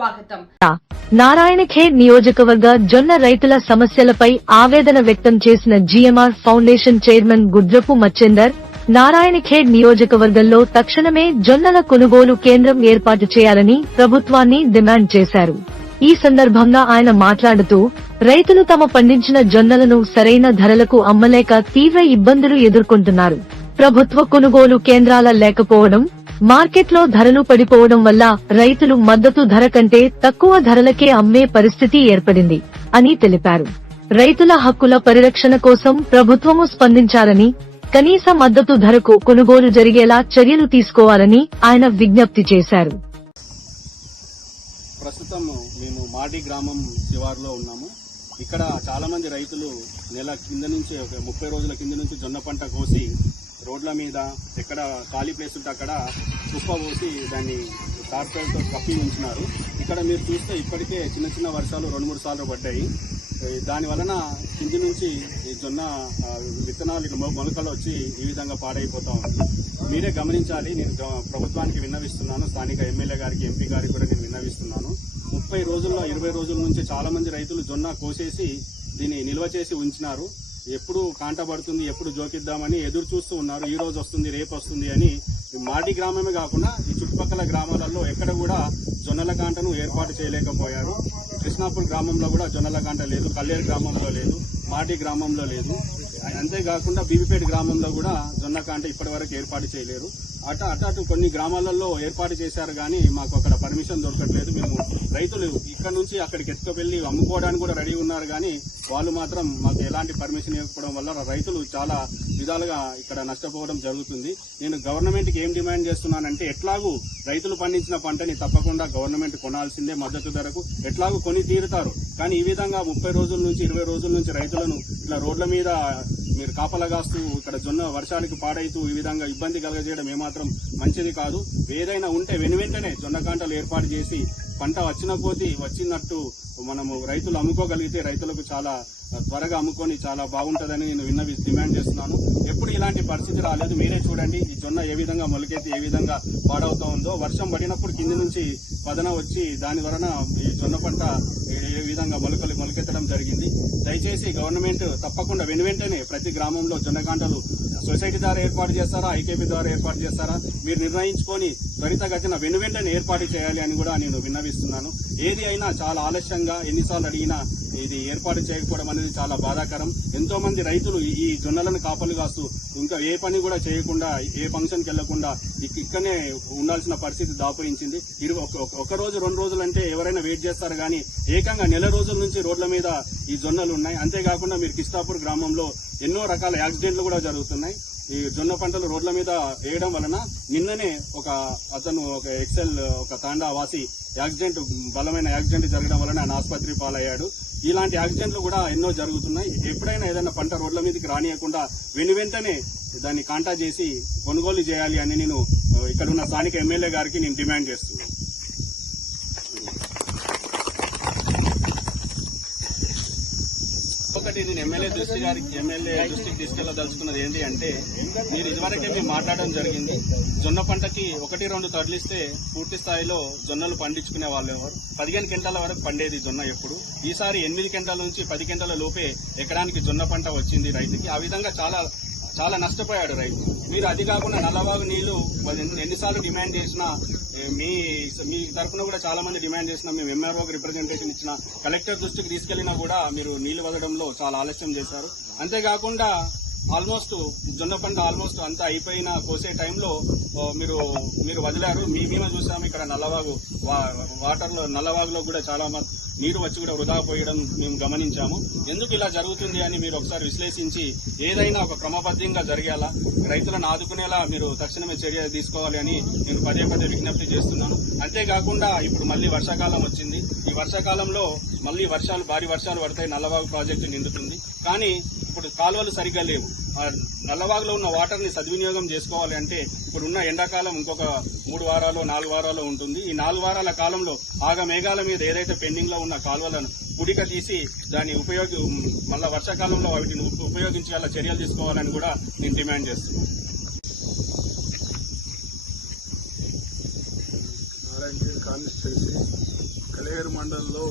స్వాగతం. నారాయణఖేడ్ నియోజకవర్గ జొన్న రైతుల సమస్యలపై ఆవేదన వ్యక్తం చేసిన GMR foundation chairman Gudrapu Machender Narayankhed నియోజకవర్గంలో తక్షణమే జొన్నల కొనుగోలు కేంద్రం ఏర్పాటు చేయాలని ప్రభుత్వాన్ని డిమాండ్ చేశారు. ఈ సందర్భంగా ఆయన మాట్లాడుతూ రైతులు తమ పండించిన జొన్నలను సరైన ధరలకు అమ్మలేక తీవ్ర ఇబ్బందులు ఎదుర్కొంటున్నారు. ప్రభుత్వ కొనుగోలు కేంద్రాల లేకపోవడం మార్కెట్లో ధరలు పడిపోవడం వల్ల రైతులు మద్దతు ధర కంటే తక్కువ ధరలకే అమ్మే పరిస్థితి ఏర్పడింది అని తెలిపారు. రైతుల హక్కుల పరిరక్షణ కోసం ప్రభుత్వము స్పందించాలని కనీస మద్దతు ధరకు కొనుగోలు జరిగేలా చర్యలు తీసుకోవాలని ఆయన విజ్ఞప్తి చేశారు. ప్రస్తుతం మేము మాడి గ్రామం శివారులో ఉన్నాము. ఇక్కడ చాలా మంది రైతులు నెల కింద నుంచి ఒక ముప్పై రోజుల కింద నుంచి జొన్న పంట కోసి రోడ్ల మీద ఎక్కడ ఖాళీ ప్లేస్ ఉంటే అక్కడ కుప్ప పోసి దాన్ని టార్పేలతో కప్పి ఉంచినారు. ఇక్కడ మీరు చూస్తే ఇప్పటికే చిన్న చిన్న వర్షాలు రెండు మూడు సార్లు పడ్డాయి. దాని వలన కింది నుంచి ఈ జొన్న విత్తనాలు మొలకలు వచ్చి ఈ విధంగా పాడైపోతా ఉంది. మీరే గమనించాలి నేను ప్రభుత్వానికి విన్నవిస్తున్నాను స్థానిక ఎమ్మెల్యే గారికి ఎంపీ గారికి కూడా నేను విన్నవిస్తున్నాను. ముప్పై రోజుల్లో ఇరవై రోజుల నుంచి చాలా మంది రైతులు జొన్న కోసేసి దీన్ని నిల్వ చేసి ఉంచినారు. ఎప్పుడు కాంట పడుతుంది ఎప్పుడు జోకిద్దామని ఎదురు చూస్తూ ఉన్నారు. ఈ రోజు వస్తుంది రేపు వస్తుంది అని మాటి గ్రామమే కాకుండా ఈ చుట్టుపక్కల గ్రామాలలో ఎక్కడ కూడా జొన్నల కాంటను ఏర్పాటు చేయలేకపోయారు. కృష్ణాపూర్ గ్రామంలో కూడా జొన్నల కాంట లేదు కల్లేరు గ్రామంలో లేదు మాటి గ్రామంలో లేదు. అంతేకాకుండా బీబీపేట గ్రామంలో కూడా జొన్న కాంట ఇప్పటి వరకు ఏర్పాటు చేయలేరు. అట అట అటు కొన్ని గ్రామాలలో ఏర్పాటు చేశారు కానీ మాకు అక్కడ పర్మిషన్ దొరకట్లేదు. మేము రైతులు ఇక్కడ నుంచి అక్కడికి ఎత్తుకువెళ్ళి అమ్ముకోవడానికి కూడా రెడీ ఉన్నారు కానీ వాళ్ళు మాత్రం మాకు ఎలాంటి పర్మిషన్ ఇవ్వకపోవడం వల్ల రైతులు చాలా విధాలుగా ఇక్కడ నష్టపోవడం జరుగుతుంది. నేను గవర్నమెంట్కి ఏం డిమాండ్ చేస్తున్నానంటే ఎట్లాగూ రైతులు పండించిన పంటని తప్పకుండా గవర్నమెంట్ కొనాల్సిందే మద్దతు ధరకు. ఎట్లాగూ కొని తీరుతారు. కానీ ఈ విధంగా ముప్పై రోజుల నుంచి ఇరవై రోజుల నుంచి రైతులను ఇట్లా రోడ్ల మీద మీరు కాపలగాస్తూ ఇక్కడ జొన్న వర్షానికి పాడైతూ ఈ విధంగా ఇబ్బంది కలగజేయడం ఏమాత్రం మంచిది కాదు. ఏదైనా ఉంటే వెను వెంటనే జొన్న కాంటలు ఏర్పాటు చేసి పంట వచ్చిన కొద్దీ వచ్చినట్టు మనము రైతులు అమ్ముకోగలిగితే రైతులకు చాలా త్వరగా అమ్ముకొని చాలా బాగుంటుందని నేను విన్నవి డిమాండ్ చేస్తున్నాను. ఎప్పుడు ఇలాంటి పరిస్థితి రాలేదు. మీరే చూడండి ఈ జొన్న ఏ విధంగా మొలకెత్తి ఏ విధంగా పాడవుతా ఉందో. వర్షం పడినప్పుడు కింది నుంచి పదన వచ్చి దాని వలన ఈ జొన్న పంట ఏ- ఏ విధంగా మొలకలు మొలకెత్తడం జరిగింది. దయచేసి గవర్నమెంట్ తప్పకుండా వెను వెంటనే ప్రతి గ్రామంలో జొన్న కాంటలు సొసైటీ ద్వారా ఏర్పాటు చేస్తారా? ఐకేపీ ద్వారా ఏర్పాటు చేస్తారా? మీరు నిర్ణయించుకొని త్వరితగతిన వెను వెంటనే ఏర్పాటు చేయాలి అని కూడా నేను విన్నవిస్తున్నాను. ఏది అయినా చాలా ఆలస్యంగా ఎన్నిసార్లు అడిగినా ఇది ఏర్పాటు చేయకపోవడం అనేది చాలా బాధాకరం. ఎంతో మంది రైతులు ఈ- జొన్నలను కాపలు కాస్తూ ఇంకా ఏ పని కూడా చేయకుండా ఏ ఫంక్షన్కి వెళ్ళకుండా ఇక్కడనే ఉండాల్సిన పరిస్థితి దాపురించింది. ఒక- ఒక రోజు రెండు రోజులు అంటే ఎవరైనా వెయిట్ చేస్తారు కానీ ఏకంగా నెల రోజుల నుంచి రోడ్ల మీద ఈ జొన్నలు ఉన్నాయి. అంతేకాకుండా మీరు కిస్తాపూర్ గ్రామంలో ఎన్నో రకాల యాక్సిడెంట్లు కూడా జరుగుతున్నాయి. ఈ జొన్న పంటలు రోడ్ల మీద వేయడం వలన నిన్ననే ఒక అతను ఒక ఎక్సెల్ ఒక తాండా వాసి యాక్సిడెంట్ బలమైన యాక్సిడెంట్ జరగడం వలన ఆయన ఆసుపత్రి పాలయ్యాడు. ఇలాంటి యాక్సిడెంట్లు కూడా ఎన్నో జరుగుతున్నాయి. ఎప్పుడైనా ఏదైనా పంట రోడ్ల మీదకి రానియకుండా వెను వెంటనే దాన్ని కాంటా చేసి కొనుగోలు చేయాలి అని నేను ఇక్కడ ఉన్న స్థానిక ఎమ్మెల్యే గారికి నేను డిమాండ్ చేస్తున్నాను. ఒకటి నేను ఎమ్మెల్యే దృష్టి గారికి ఎమ్మెల్యే దృష్టికి తీసుకెళ్ళదలుచుకున్నది ఏంటి అంటే మీరు ఇదివరకే మేము మాట్లాడడం జరిగింది. జొన్న పంటకి ఒకటి రెండు తరలిస్తే పూర్తి స్థాయిలో జొన్నలు పండించుకునే వాళ్ళు ఎవరు? పదిహేను క్వింటాల వరకు పండేది జొన్న ఎప్పుడు? ఈసారి ఎనిమిది క్వింటాల నుంచి పది క్వింటాల లోపే ఎకరానికి జొన్న పంట వచ్చింది రైతుకి. ఆ విధంగా చాలా చాలా నష్టపోయాడు రైతు. మీరు అది కాకుండా నల్లవాగు నీళ్ళు ఎన్నిసార్లు డిమాండ్ చేసినా మీ మీ తరఫున కూడా చాలా మంది డిమాండ్ చేసినా మేము ఎంఆర్ఓకి రిప్రజెంటేషన్ ఇచ్చిన కలెక్టర్ దృష్టికి తీసుకెళ్ళినా కూడా మీరు నీళ్ళు వదలడంలో చాలా ఆలస్యం చేశారు. అంతేకాకుండా ఆల్మోస్ట్ జొన్న పంట ఆల్మోస్ట్ అంతా అయిపోయిన కోసే టైంలో మీరు మీరు వదిలారు. మీ మేము చూసాము ఇక్కడ నల్లవాగు వాటర్లో నల్లవాగులో కూడా చాలా మ- నీరు వచ్చి కూడా వృధా పోయడం మేము గమనించాము. ఎందుకు ఇలా జరుగుతుంది అని మీరు ఒకసారి విశ్లేషించి ఏదైనా ఒక క్రమబద్ధంగా జరిగేలా రైతులను ఆదుకునేలా మీరు తక్షణమే చర్య తీసుకోవాలి అని నేను పదే పదే విజ్ఞప్తి చేస్తున్నాను. అంతేకాకుండా ఇప్పుడు మళ్ళీ వర్షాకాలం వచ్చింది. ఈ వర్షాకాలంలో మళ్ళీ వర్షాలు భారీ వర్షాలు పడతాయి నల్లవాగు ప్రాజెక్టు నిండుతుంది. కానీ ఇప్పుడు కాలువలు సరిగ్గా లేవు. ఆ నల్లవాగులో ఉన్న వాటర్ని సద్వినియోగం చేసుకోవాలి అంటే ఇప్పుడు ఉన్న ఎండాకాలం ఇంకొక మూడు వారాలు నాలుగు వారాలు ఉంటుంది. ఈ నాలుగు వారాల కాలంలో ఆగ మేఘాల మీద ఏదైతే పెండింగ్లో ఉన్న కాలువలను పుడిక తీసి దాన్ని ఉపయోగి మళ్ళా వర్షాకాలంలో వాటిని ఉపయోగించేలా చర్యలు తీసుకోవాలని కూడా నేను డిమాండ్ చేస్తున్నాను. నారాయణగిరి మండలంలో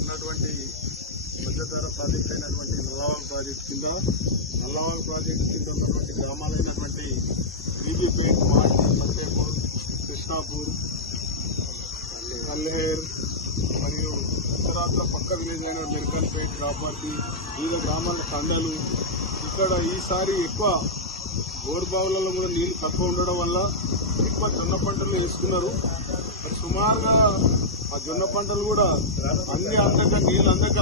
ఉన్నటువంటి మధ్యతర ప్రాజెక్ట్ అయినటువంటి నల్లవాల్ ప్రాజెక్ట్ కింద నల్లవాల్ ప్రాజెక్ట్ కింద ఉన్నటువంటి గ్రామాలైనటువంటి అయినటువంటి బీబీపేట్ ఫతేపూర్ కృష్ణాపూర్ కల్లేర్ మరియు ఉత్తరాంధ్ర పక్క విలేజ్ అయిన మెరికన్పేట్ రాపర్తి వివిధ గ్రామాల కండలు ఇక్కడ ఈసారి ఎక్కువ బోరుబావులలో కూడా నీళ్ళు తక్కువ ఉండడం వల్ల ఎక్కువ జొన్న పంటలు వేసుకున్నారు సుమారుగా ఆ జొన్న పంటలు కూడా అన్ని అందక నీళ్ళు అందక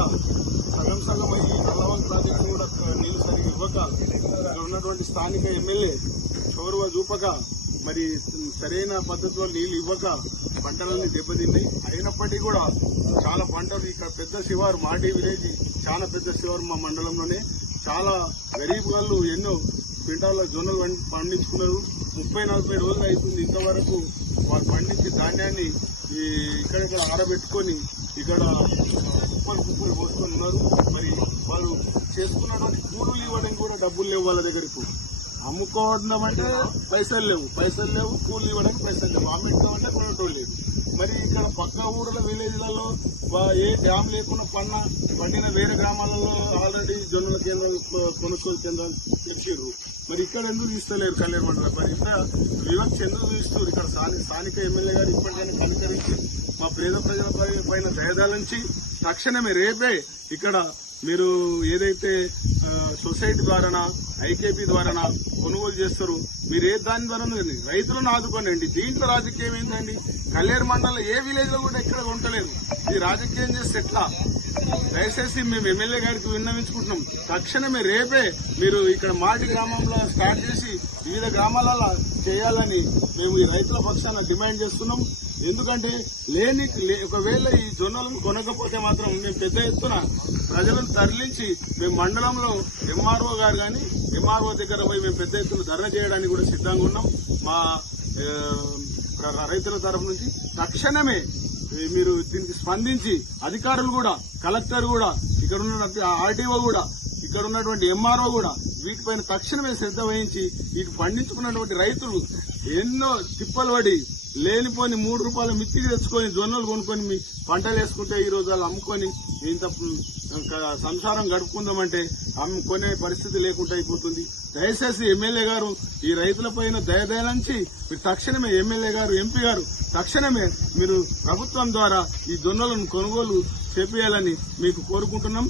సగం సగం అయ్యి కలవం ప్రాజెక్టు కూడా నీళ్ళు సరిగ్గా ఇవ్వక ఇక్కడ ఉన్నటువంటి స్థానిక ఎమ్మెల్యే చౌరవ చూపక మరి సరైన పద్ధతిలో నీళ్ళు ఇవ్వక పంటలన్నీ దెబ్బతిన్నాయి అయినప్పటికీ కూడా చాలా పంటలు ఇక్కడ పెద్ద శివారు మాటి విలేజ్ చాలా పెద్ద శివారు మా మండలంలోనే. చాలా గరీబ్ వాళ్ళు ఎన్నో క్వింటాల జొన్నలు పండించుకున్నారు. ముప్పై నలభై రోజులు అవుతుంది ఇంతవరకు వాళ్ళు పండించి ధాన్యాన్ని ఈ ఇక్కడిక్కడ ఆరబెట్టుకొని ఇక్కడ కుప్పలు కుప్పలు పోసుకొని ఉన్నారు. మరి వాళ్ళు చేసుకున్నటువంటి కూలీలు ఇవ్వడానికి కూడా డబ్బులు లేవు వాళ్ళ దగ్గరకు. అమ్ముకోవడం అంటే పైసలు లేవు. పైసలు లేవు కూలీలు ఇవ్వడానికి పైసలు లేవు. అమ్మించడం కొనటోళ్ళు లేదు మరి ఇక్కడ పక్క ఊర్ల విలేజ్లలో ఏ డ్యామ్ లేకుండా పన్న పండిన వేరే గ్రామాలలో ఆల్రెడీ జొన్నల కేంద్రాలు కొనుగోలు కేంద్రాలు తెచ్చిర్రు. మరి ఇక్కడ ఎందుకు తీస్తలేరు కళ్యాణ మండలం మరి ఇక్కడ వివక్ష ఎందుకు తీస్తారు ఇక్కడ స్థానిక స్థానిక ఎమ్మెల్యే గారు ఇప్పటికైనా కనుకరించి మా పేద ప్రజల పైన దయదాలించి తక్షణమే రేపే ఇక్కడ మీరు ఏదైతే సొసైటీ ద్వారానా ఐకేపీ ద్వారానా కొనుగోలు చేస్తారు మీరు ఏ దాని ద్వారా రైతులను ఆదుకోనండి దీంట్లో రాజకీయం ఏంటండి? కల్లేరు మండలం ఏ విలేజ్లో కూడా ఎక్కడ ఉండలేదు ఈ రాజకీయం చేస్తే ఎట్లా? దయచేసి మేము ఎమ్మెల్యే గారికి విన్నవించుకుంటున్నాం. తక్షణమే రేపే మీరు ఇక్కడ మాటి గ్రామంలో స్టార్ట్ చేసి వివిధ గ్రామాలలో చేయాలని మేము ఈ రైతుల పక్షాన డిమాండ్ చేస్తున్నాం. ఎందుకంటే లేని లే- ఒకవేళ ఈ జొన్నలను కొనకపోతే మాత్రం మేము పెద్ద ఎత్తున ప్రజలను తరలించి మేము మండలంలో ఎంఆర్ఓ గారు కానీ ఎంఆర్ఓ దగ్గర పోయి మేము పెద్ద ఎత్తున ధర్నా చేయడానికి కూడా సిద్ధంగా ఉన్నాం. మా రైతుల తరఫు నుంచి తక్షణమే మీరు దీనికి స్పందించి అధికారులు కూడా కలెక్టర్ కూడా ఇక్కడ ఉన్న ఆర్టీఓ కూడా ఇక్కడ ఉన్నటువంటి ఎంఆర్ఓ కూడా వీటిపైన తక్షణమే శ్రద్ధ వహించి వీటి పండించుకున్నటువంటి రైతులు ఎన్నో తిప్పలు పడి లేనిపోని మూడు రూపాయల మిత్తికి తెచ్చుకొని జొన్నలు కొనుక్కొని మీ పంటలు వేసుకుంటే ఈ రోజు వాళ్ళు అమ్ముకొని ఇంత ఇంకా సంసారం గడుపుకుందామంటే అమ్ముకునే పరిస్థితి లేకుండా అయిపోతుంది. దయచేసి ఎమ్మెల్యే గారు ఈ రైతుల పైన దయదయలంచి మీరు తక్షణమే ఎమ్మెల్యే గారు ఎంపీ గారు తక్షణమే మీరు ప్రభుత్వం ద్వారా ఈ జొన్నలను కొనుగోలు చేపేయాలని మీకు కోరుకుంటున్నాం.